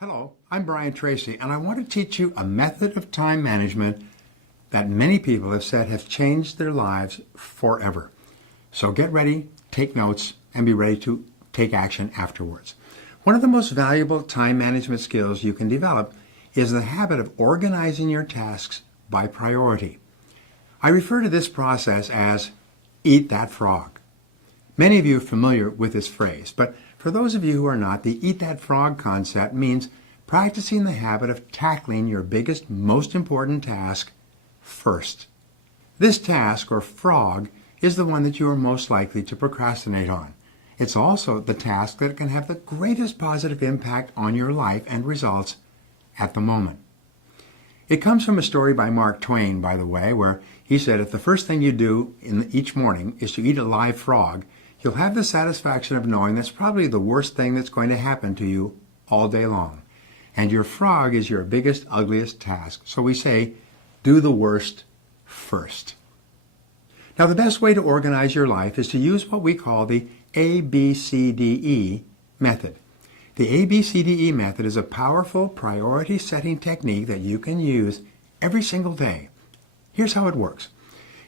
Hello, I'm Tracy, and I want to teach you a method of time management that many people have said has changed their lives forever. So get ready, take notes, and be ready to take action afterwards. One of the most valuable time management skills you can develop is the habit of organizing your tasks by priority. I refer to this process as eat that frog. Many of you are familiar with this phrase, but for those of you who are not, the eat that frog concept means practicing the habit of tackling your biggest, most important task first. This task, or frog, is the one that you are most likely to procrastinate on. It's also the task that can have the greatest positive impact on your life and results at the moment. It comes from a story by Mark Twain, by the way, where he said if the first thing you do each morning is to eat a live frog, you'll have the satisfaction of knowing that's probably the worst thing that's going to happen to you all day long. And your frog is your biggest, ugliest task. So we say, do the worst first. Now, the best way to organize your life is to use what we call the ABCDE method. The ABCDE method is a powerful priority setting technique that you can use every single day. Here's how it works.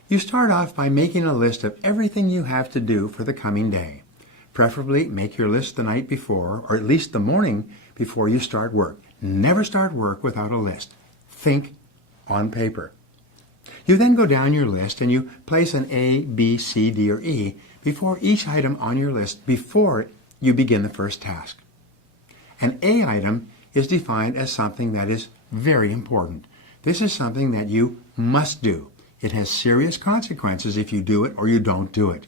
You start off by making a list of everything you have to do for the coming day. Preferably make your list the night before, or at least the morning before you start work. Never start work without a list. Think on paper. You then go down your list and you place an A, B, C, D, or E before each item on your list before you begin the first task. An A item is defined as something that is very important. This is something that you must do. It has serious consequences if you do it or you don't do it.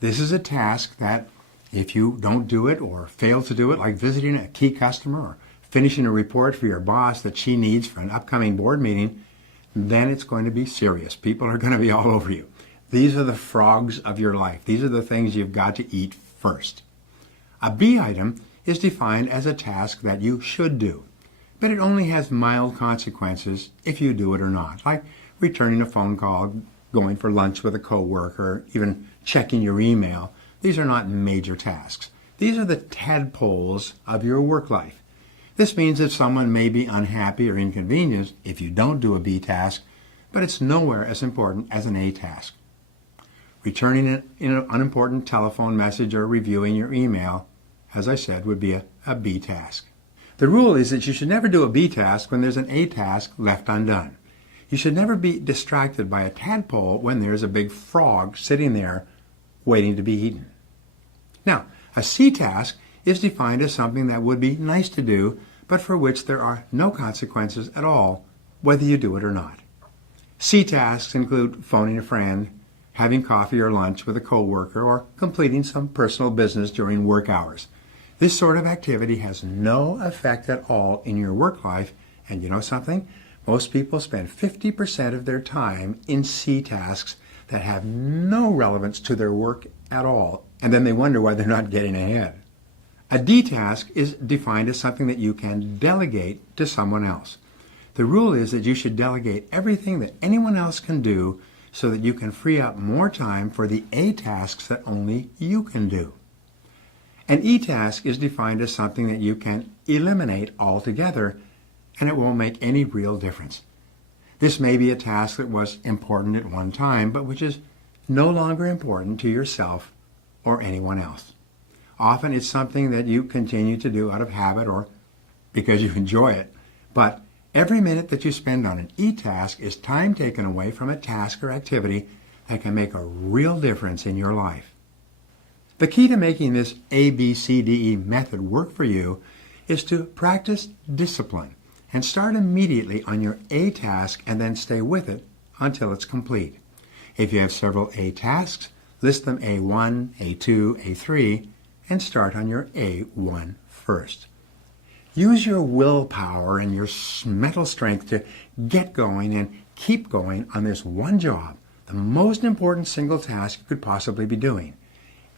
This is a task that if you don't do it or fail to do it, like visiting a key customer or finishing a report for your boss that she needs for an upcoming board meeting, then it's going to be serious. People are going to be all over you. These are the frogs of your life. These are the things you've got to eat first. A B item is defined as a task that you should do, but it only has mild consequences if you do it or not, like returning a phone call, going for lunch with a coworker, even checking your email. These are not major tasks. These are the tadpoles of your work life. This means that someone may be unhappy or inconvenienced if you don't do a B task, but it's nowhere as important as an A task. Returning an unimportant telephone message or reviewing your email, as I said, would be a B task. The rule is that you should never do a B task when there's an A task left undone. You should never be distracted by a tadpole when there's a big frog sitting there waiting to be eaten. Now, a C task is defined as something that would be nice to do, but for which there are no consequences at all, whether you do it or not. C tasks include phoning a friend, having coffee or lunch with a coworker, or completing some personal business during work hours. This sort of activity has no effect at all in your work life, and you know something? Most people spend 50% of their time in C tasks that have no relevance to their work at all, and then they wonder why they're not getting ahead. A D task is defined as something that you can delegate to someone else. The rule is that you should delegate everything that anyone else can do so that you can free up more time for the A tasks that only you can do. An E task is defined as something that you can eliminate altogether, and it won't make any real difference. This may be a task that was important at one time, but which is no longer important to yourself or anyone else. Often it's something that you continue to do out of habit or because you enjoy it, but every minute that you spend on an E task is time taken away from a task or activity that can make a real difference in your life. The key to making this ABCDE method work for you is to practice discipline and start immediately on your A task and then stay with it until it's complete. If you have several A tasks, list them A1, A2, A3, and start on your A1 first. Use your willpower and your mental strength to get going and keep going on this one job, the most important single task you could possibly be doing.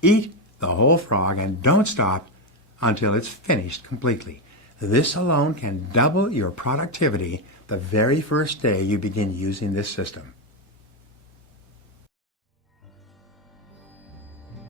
Eat the whole frog and don't stop until it's finished completely. This alone can double your productivity the very first day you begin using this system.